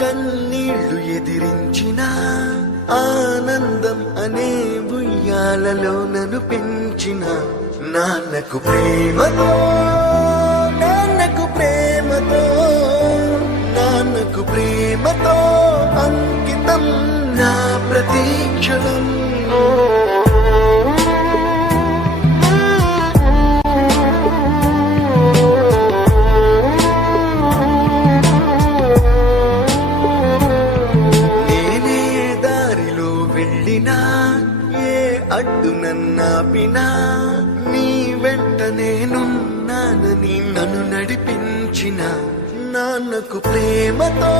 కన్నీళ్లు ఎదిరించిన ఆనందం అనే ఉయ్యాలలో నన్ను పెంచిన నాన్నకు ప్రేమతో నాన్నకు ప్రేమతో నాన్నకు ప్రేమతో అంకితం నా ప్రతీక్షణం. నేనే దారిలో వెళ్ళినా ఏ అడ్డు నన్నాపినా నీ వెంట నేనున్నానని నన్ను నడిపించిన నాన్నకు ప్రేమతో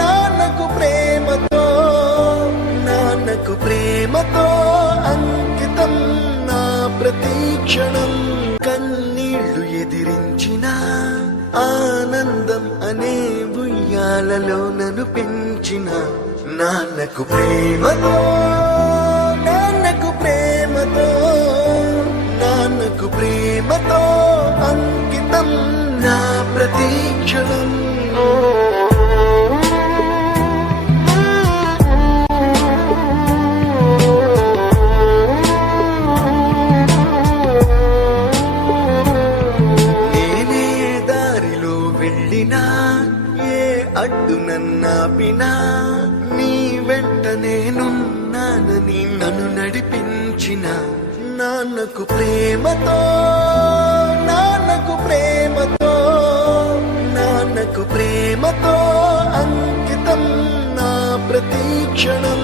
నాన్నకు ప్రేమతో నాన్నకు ప్రేమతో అంకితం నా ప్రతీక్షణం. కన్నీళ్లు ఎదిరించిన ఆనందం అనే ఉయ్యాలలో నన్ను పెంచిన నాన్నకు ప్రేమతో నాన్నకు ప్రేమతో నాన్నకు ప్రేమతో అంకితం నా ప్రతీక్షణం. నేనే దారిలో వెళ్ళినా ఏ అడ్డు నన్నాపినా నీ వెంట నేనున్నానని నన్ను నడిపించిన నాన్నకు ప్రేమతో నాన్నకు ప్రేమతో నాన్నకు ప్రేమతో అంకితం నా ప్రతీక్షణం.